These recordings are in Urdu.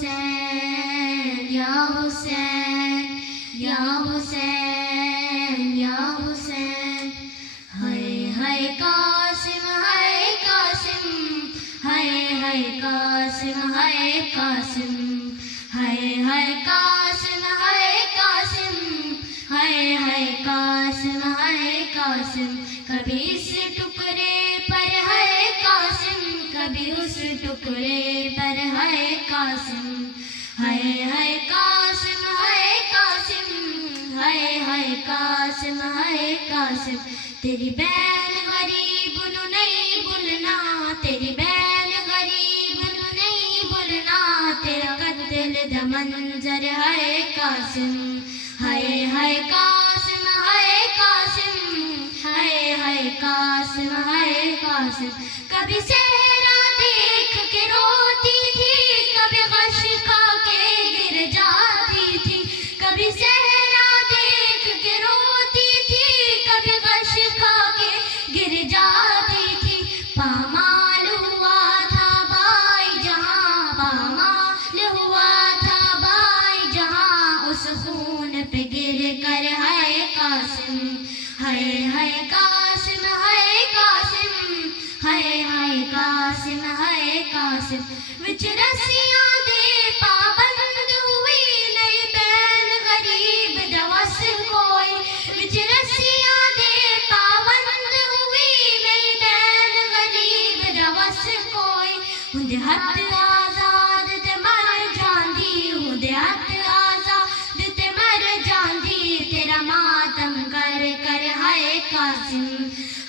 حسین یا حسین یا حسین یا حسین ہائے ہائے قاسم ہائے قاسم ہائے ہائے قاسم ہائے قاسم ہائے ہائے قاسم ہائے قاسم ہائے ہائے قاسم ہائے قاسم کبھی اس ٹکڑے پر ہے قاسم کبھی اس ٹکڑے پر ہے قاسم ہائے ہائے قاسم ہائے قاسم ہائے ہائے قاسم ہائے قاسم تیری بین غریب نو نہیں بھولنا تیری بین غریب نو نہیں بھولنا تیرا قتل دا منظر ہے قاسم ہائے ہائے قاسم ہائے قاسم ہائے ہائے قاسم ہائے قاسم کبھی صحرا دیکھ کے روتی تھی کبھی غش کھا کے گر جاتی تھی کبھی صحرا دیکھ کے روتی تھی کبھی غش کھا کے گر جاتی تھی پامال ہوا تھا بائی جہاں پامال ہوا تھا بائی جہاں اس خون پہ گر کر ہے قاسم ہائے ہائے قاسم ہائے قاسم ہائے ہائے قاسم ہائے قاسم وچ رسیاں دے پابند ہوئی نہیں بین غریب دا وس کوئی وچ رسیاں دے پابند ہوئی نہیں بین غریب دا وس کوئی ہوندے ہتھ آزاد تے مر جاندی ہوندے ہتھ آزاد تے مر جاندی تیرا ماتم کر کر ہائے قاسم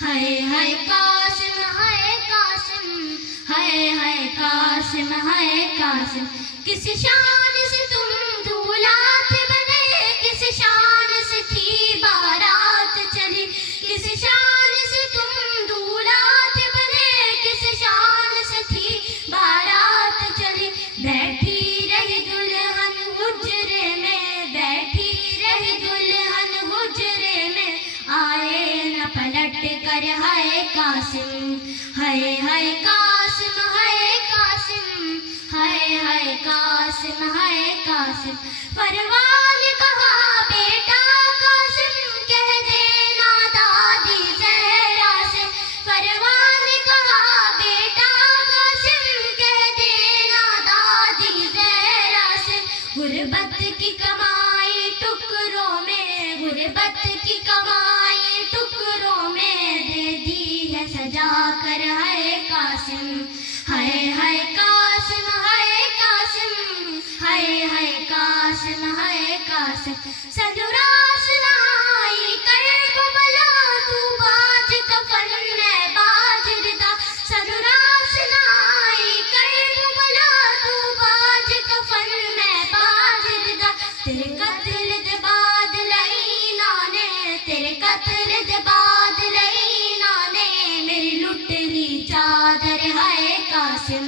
ہائے ہائے قاسم ہائے قاسم ہائے ہائے قاسم ہائے قاسم کس شان سے تم دولات بنے کس شان سے تھی بارات چلی کس شان سے تم دولات بنے کس شان سے تھی بارات چلی بیٹھی رہی دلہن حجرے میں بیٹھی رہی دلہن حجرے میں آئے نہ پلٹ کر ہائے قاسم ہائے ہائے قاسم ہائے قاسم ہائے ہائے قاسم ہائے قاسم فروان کہا بیٹا قاسم کہہ دینا دادی زہرا سے فروان کہا بیٹا قاسم کہہ دینا دادی زہرا سے غربت کی کمائی ٹکڑوں میں غربت کی کمائی ٹکڑوں میں دے دی ہے سجا کر ہائے قاسم ہائے ہائے قاسم ہائے قاسم ہائے ہائے قاسم ہائے قاسم سنراس لائی کرب بلا تو باج کفن میں باج ردا سنراس لائی کرب بلا تو باج کفن میں باج ردا تیرے قتل دے بعد لائینا نے تیرے قتل دے بعد لائینا نے میری لٹ لی چادر ہائے قاسم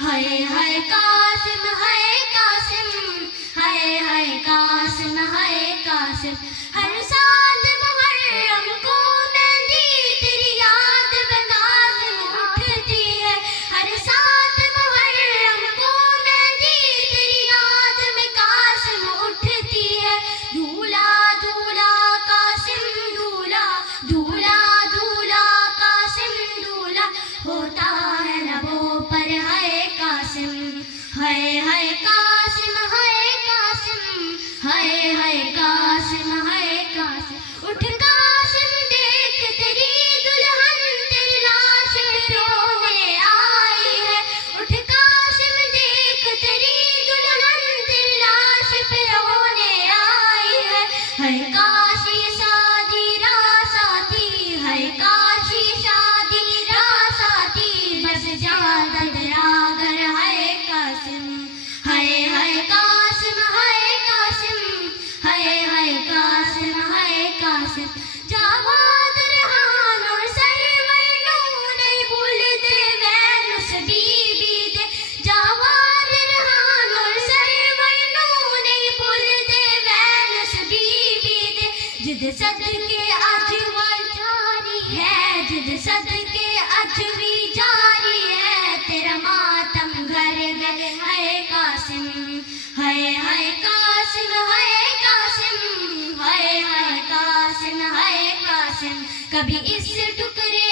ہائے ہائے قاسم ہائے قاسم ہائے ہائے قاسم ہائے قاسم ہر سال محرم کو مہندی تیری یاد میں نازم اٹھتی ہے ہر سال محرم کو مہندی تیری یاد میں قاسم اٹھتی ہے دھولا دھولا قاسم دھولا دھولا دھولا قاسم دھولا ہوتا ہے لبوں پر ہائے قاسم ہائے ہائے قاسم ہائے قاسم ہائے ہائے قاسم ہائے قاسم اٹھ قاسم دیکھ تیری دلہن تیری لاش پہ رونے آئی ہے اٹھ قاسم دیکھ تیری دلہن تیری لاش پہ رونے آئی ہے ہائے کاش یہ شادی راس آتی ہائے کاش یہ شادی راس آتی بس زیادہ دراگر ہائے قاسم ہائے ہائے قاسم ہائے قاسم ہائے ہائے قاسم ہائے قاسم، ہائے ہائے قاسم ہائے قاسم، کبھی اس ٹکڑے